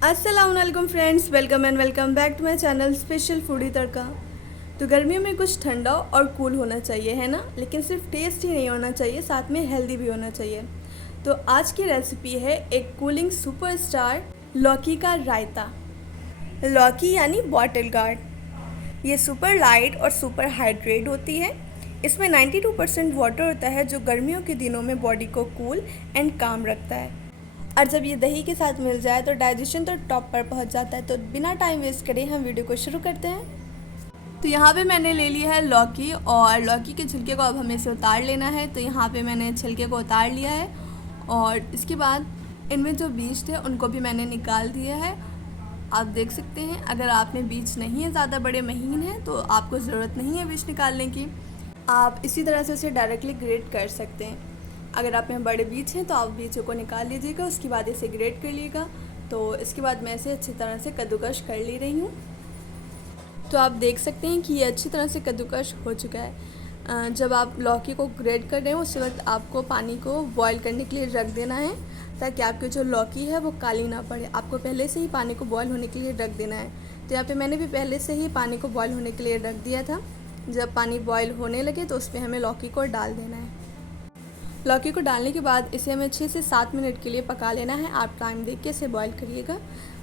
अस्सलाम वालेकुम friends, welcome and welcome back to my channel special foodie तड़का। तो गर्मियों में कुछ ठंडा और कूल होना चाहिए, है ना। लेकिन सिर्फ टेस्ट ही नहीं होना चाहिए, साथ में हेल्दी भी होना चाहिए। तो आज की रेसिपी है एक कूलिंग सुपरस्टार लौकी का रायता। लौकी यानी बॉटल गार्ड। ये सुपर लाइट और सुपर हाइड्रेट होती है। इसमें 92% वाटर होता है जो गर्मियों के दिनों में बॉडी को कूल एंड काम रखता है। और जब ये दही के साथ मिल जाए तो डाइजेशन तो टॉप पर पहुंच जाता है। तो बिना टाइम वेस्ट करे हम वीडियो को शुरू करते हैं। तो यहाँ पे मैंने ले लिया है लौकी, और लौकी के छिलके को अब हमें इसे उतार लेना है। तो यहाँ पे मैंने छिलके को उतार लिया है और इसके बाद इनमें जो बीज थे उनको भी मैंने निकाल दिया है। आप देख सकते हैं, अगर आपने बीज नहीं है, ज़्यादा बड़े महीन हैं, तो आपको ज़रूरत नहीं है बीज निकालने की। आप इसी तरह से उसे डायरेक्टली ग्रेट कर सकते हैं। अगर आप में बड़े बीज हैं तो आप बीजों को निकाल लीजिएगा, उसके बाद इसे ग्रेट कर लीजिएगा। तो इसके बाद मैं इसे अच्छी तरह से कद्दूकश कर ले रही हूँ। तो आप देख सकते हैं कि ये अच्छी तरह से कद्दूकश हो चुका है। जब आप लौकी को ग्रेट कर रहे हो उस वक्त आपको पानी को बॉईल करने के लिए रख देना है, ताकि आपकी जो लौकी है वो काली ना पड़े। आपको पहले से ही पानी को बॉईल होने के लिए रख देना है। तो यहाँ पे मैंने भी पहले से ही पानी को बॉईल होने के लिए रख दिया था। जब पानी बॉईल होने लगे तो उसमें हमें लौकी को डाल देना है। लौकी को डालने के बाद इसे हमें 6 से 7 मिनट के लिए पका लेना है। आप टाइम देख के इसे बॉईल करिएगा,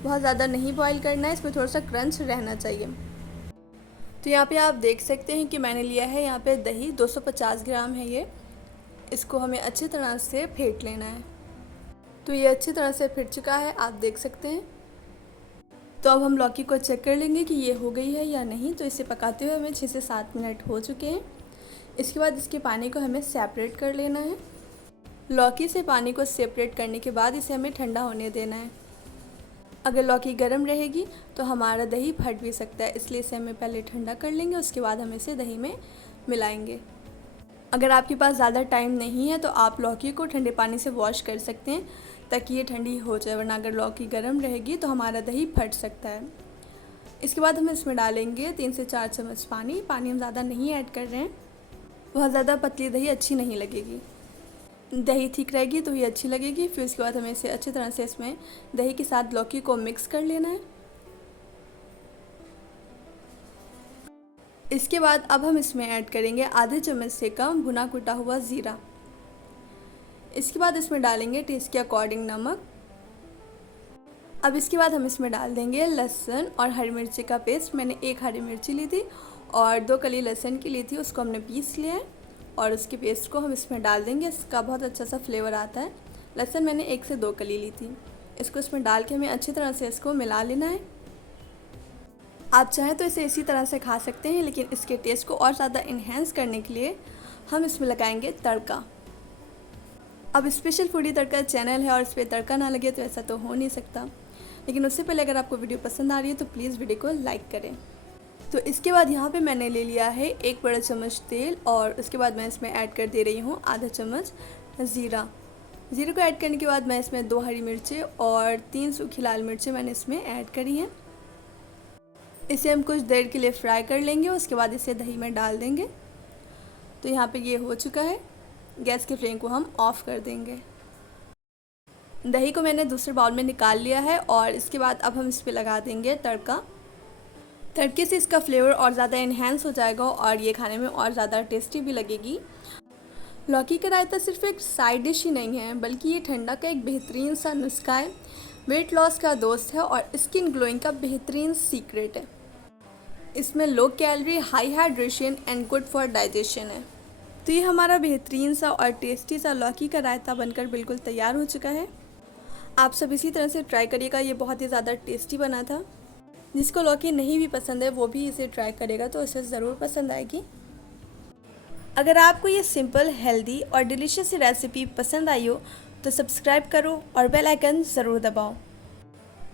बहुत ज़्यादा नहीं बॉईल करना है, इसमें थोड़ा सा क्रंच रहना चाहिए। तो यहाँ पे आप देख सकते हैं कि मैंने लिया है यहाँ पे दही 250 ग्राम है ये। इसको हमें अच्छी तरह से फेंट लेना है। तो ये अच्छी तरह से फिट चुका है, आप देख सकते हैं। तो अब हम लौकी को चेक कर लेंगे कि ये हो गई है या नहीं। तो इसे पकाते हुए हमें 6 से 7 मिनट हो चुके हैं। इसके बाद इसके पानी को हमें सेपरेट कर लेना है। लौकी से पानी को सेपरेट करने के बाद इसे हमें ठंडा होने देना है। अगर लौकी गर्म रहेगी तो हमारा दही फट भी सकता है, इसलिए इसे हमें पहले ठंडा कर लेंगे, उसके बाद हम इसे दही में मिलाएंगे। अगर आपके पास ज़्यादा टाइम नहीं है तो आप लौकी को ठंडे पानी से वॉश कर सकते हैं, ताकि ये ठंडी हो जाए, वरना अगर लौकी गर्म रहेगी तो हमारा दही फट सकता है। इसके बाद हम इसमें डालेंगे 3 से 4 चम्मच पानी। पानी हम ज़्यादा नहीं ऐड कर रहे हैं, बहुत ज़्यादा पतली दही अच्छी नहीं लगेगी। दही ठीक रहेगी तो ये अच्छी लगेगी। फिर उसके बाद हमें इसे अच्छी तरह से इसमें दही के साथ लौकी को मिक्स कर लेना है। इसके बाद अब हम इसमें ऐड करेंगे आधे चम्मच से कम भुना कुटा हुआ ज़ीरा। इसके बाद इसमें डालेंगे टेस्ट के अकॉर्डिंग नमक। अब इसके बाद हम इसमें डाल देंगे लहसुन और हरी मिर्ची का पेस्ट। मैंने 1 हरी मिर्ची ली थी और 2 कली लहसुन की ली थी, उसको हमने पीस लिया है और उसके पेस्ट को हम इसमें डाल देंगे। इसका बहुत अच्छा सा फ्लेवर आता है। लहसुन मैंने 1 से 2 कली ली थी। इसको इसमें डाल के हमें अच्छी तरह से इसको मिला लेना है। आप चाहें तो इसे इसी तरह से खा सकते हैं, लेकिन इसके टेस्ट को और ज़्यादा इन्हेंस करने के लिए हम इसमें लगाएंगे तड़का। अब स्पेशल फूडी तड़का चैनल है और इस पर तड़का ना लगे तो ऐसा तो हो नहीं सकता। लेकिन उससे पहले अगर आपको वीडियो पसंद आ रही है तो प्लीज़ वीडियो को लाइक करें। तो इसके बाद यहाँ पे मैंने ले लिया है 1 बड़ा चम्मच तेल, और उसके बाद मैं इसमें ऐड कर दे रही हूँ आधा चम्मच ज़ीरा। ज़ीरे को ऐड करने के बाद मैं इसमें 2 हरी मिर्चें और 3 सूखी लाल मिर्चें मैंने इसमें ऐड करी हैं। इसे हम कुछ देर के लिए फ्राई कर लेंगे, उसके बाद इसे दही में डाल देंगे। तो यहाँ पे ये हो चुका है। गैस के फ्लेम को हम ऑफ़ कर देंगे। दही को मैंने दूसरे बाउल में निकाल लिया है और इसके बाद अब हम इस पर लगा देंगे तड़का। तड़के से इसका फ्लेवर और ज़्यादा इन्हेंस हो जाएगा और ये खाने में और ज़्यादा टेस्टी भी लगेगी। लौकी का रायता सिर्फ एक साइड डिश ही नहीं है, बल्कि ये ठंडा का एक बेहतरीन सा नुस्खा है, वेट लॉस का दोस्त है और स्किन ग्लोइंग का बेहतरीन सीक्रेट है। इसमें low calorie, high hydration and good for digestion है। तो ये हमारा बेहतरीन सा और टेस्टी सा लौकी का रायता बनकर बिल्कुल तैयार हो चुका है। आप सब इसी तरह से ट्राई करिएगा, ये बहुत ही ज़्यादा टेस्टी बना था। जिसको लौकी नहीं भी पसंद है वो भी इसे ट्राई करेगा तो इसे ज़रूर पसंद आएगी। अगर आपको ये सिंपल, हेल्दी और डिलीशियस रेसिपी पसंद आई हो तो सब्सक्राइब करो और बेल आइकन ज़रूर दबाओ।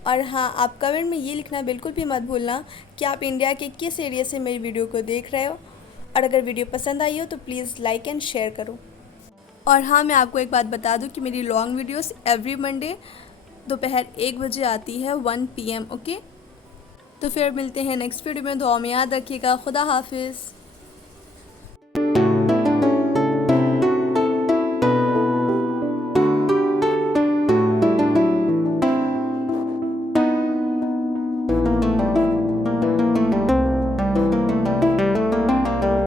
और हाँ, आप कमेंट में ये लिखना बिल्कुल भी मत भूलना कि आप इंडिया के किस एरिया से मेरी वीडियो को देख रहे हो। और अगर वीडियो पसंद आई हो तो प्लीज़ लाइक एंड शेयर करो। और हाँ, मैं आपको एक बात बता दूँ कि मेरी लॉन्ग वीडियोस एवरी मंडे दोपहर 1 बजे आती है 1 PM, ओके। तो फिर मिलते हैं नेक्स्ट वीडियो में। दुआ में याद रखिएगा। खुदा हाफिज़।